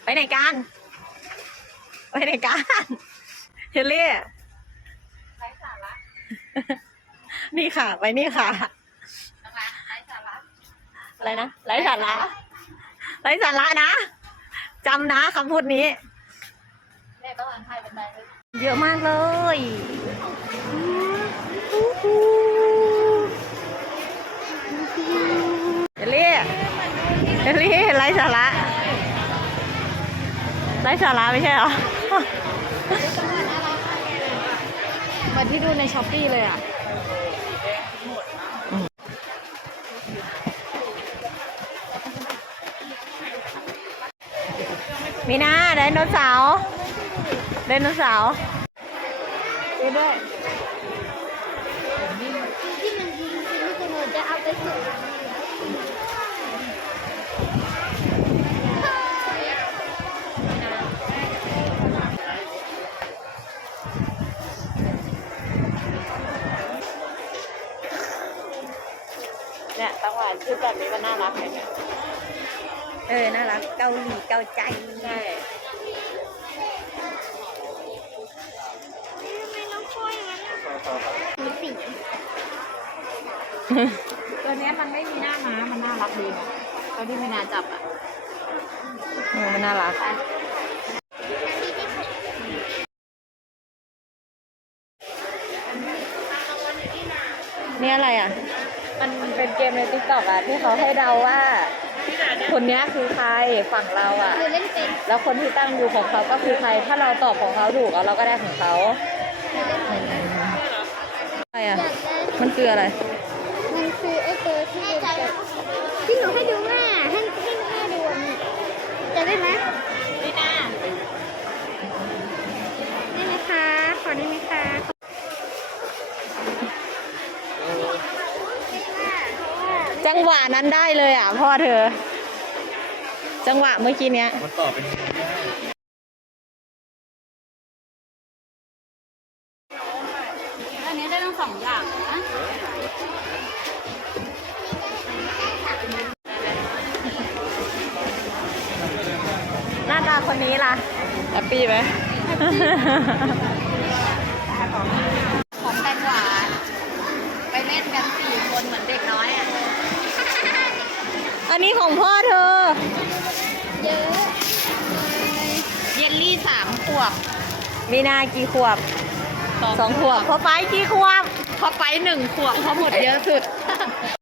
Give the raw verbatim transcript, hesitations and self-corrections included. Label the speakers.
Speaker 1: ไปไหนกันไปไหนกันเฮลลี่ไร้สาระนี่ค่ะไปนี่ค่ะไร้สาระอะไรนะไร้สาระไร้สาระนะจำนะคำพูดนี้แม่ต้องอ่านไทยเป็นไรเยอะมากเลยเฮลลี่เฮลลี่ไร้สาระไร้สาระไม่ใช่เหรอเหมือนที่ดูในช้อปปี้เลยอ่ะมีนะไดโนเสาร์ไดโนเสาร์ดูด้วย
Speaker 2: ที่มันยิงคือลูกหนูจะเอาไปส่ง
Speaker 1: เนี่ยตั้งหวานชุดแบบนี้มันน่ารักเลยเนี่ยเออน่ารักเกาหลีเกาใจใช่
Speaker 2: ตัวนี้มันไม่มีหน้าม้ามันน่ารักดีนะตัวที่ไม่น่าจับอ่ะ
Speaker 1: เออมันน่ารักนี่อะไรอ่ะมันเป็นเกมในติ๊กต็อกอ่ะที่เขาให้เดาว่าคนนี้คือใครฝั่งเราอ่ะ
Speaker 2: เล่นเป็น
Speaker 1: แล้วคนที่ตั้งอยู่ของเขาก็คือใครถ้าเราตอบของเขาถูกเราก็ได้ของเขาอะไรอ่ะมันคืออะไร
Speaker 2: มันคือไอ้ตัวที่ที่หนูให้ดูแม่ให้ให้แม่ดูเนี่ยจะได้ไหมได้นะได้ไหมคะขอได้ไหมคะ
Speaker 1: จังหวะนั้นได้เลยอ่ะพ่อเธอจังหวะเมื่อกี้เนี้ย
Speaker 3: มันต่อเป็น
Speaker 2: อันนี้ได้ทั้งสองอย่างนะ
Speaker 1: หน้าตาคนนี้ล่ะแฮปปี้ไหม
Speaker 2: ของแตงหวานไปเล่นกันสี่คนเหมือนเด็กน้อยอ่ะ
Speaker 1: อันนี้ของพ่อเธอ
Speaker 2: เยอะเยลลี่สามขวบ
Speaker 1: มีนากี่ขวบสองขวบพ่อไปกี่ขวบ
Speaker 2: พอไปหนึ่งขวบเขาหมดเยอะสุด